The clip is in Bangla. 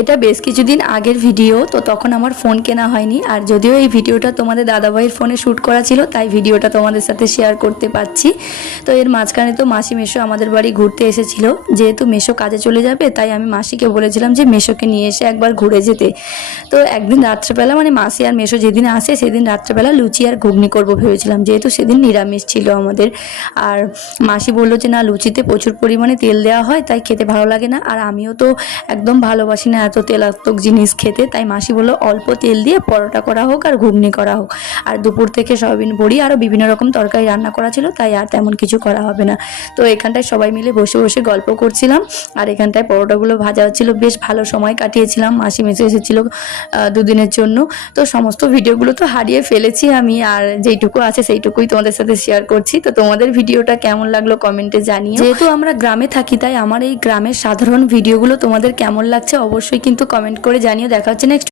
এটা বেশ কিছুদিন আগের ভিডিও, তো তখন আমার ফোন কেনা হয়নি। আর যদিও এই ভিডিওটা তোমাদের দাদাভাইয়ের ফোনে শ্যুট করা ছিল, তাই ভিডিওটা তোমাদের সাথে শেয়ার করতে পারছি। তো এর মাঝখানে তো মাসি মেশো আমাদের বাড়ি ঘুরতে এসেছিল। যেহেতু মেশো কাজে চলে যাবে, তাই আমি মাসিকে বলেছিলাম যে মেশোকে নিয়ে এসে একবার ঘুরে যেতে। তো একদিন রাত্রেবেলা, মানে মাসি আর মেশো যেদিন আসে সেদিন রাত্রেবেলা লুচি আর ঘুগনি করবো ভেবেছিলাম, যেহেতু সেদিন নিরামিষ ছিল আমাদের। আর মাসি বললো যে না, লুচিতে প্রচুর পরিমাণে তেল দেওয়া হয়, তাই খেতে ভালো লাগে না। আর আমিও তো একদম ভালোবাসি না এত তেলাত্মক জিনিস খেতে, তাই মাসি বললো অল্প তেল দিয়ে পরোটা করা হোক আর ঘুগনি করা হোক। আর দুপুর থেকে সয়াবিন বড়ি আরও বিভিন্ন রকম তরকারি রান্না করা ছিল, তাই আর তেমন কিছু করা হবে না। তো এখানটায় সবাই মিলে বসে বসে গল্প করছিলাম, আর এখানটায় পরোটাগুলো ভাজা হচ্ছিল। বেশ ভালো সময় কাটিয়েছিলাম। মাসি মেসে এসেছিল দুদিনের জন্য। তো সমস্ত ভিডিওগুলো তো হারিয়ে ফেলেছি আমি, আর যেইটুকু আছে সেইটুকুই তোমাদের সাথে শেয়ার করছি। তো তোমাদের ভিডিওটা কেমন লাগলো কমেন্টে জানিও। যেহেতু আমরা গ্রামে থাকি, তাই আমার এই গ্রামের সাধারণ ভিডিওগুলো তোমাদের কেমন লাগছে অবশ্যই কিন্তু কমেন্ট করে জানিও। দেখা হচ্ছে নেক্সট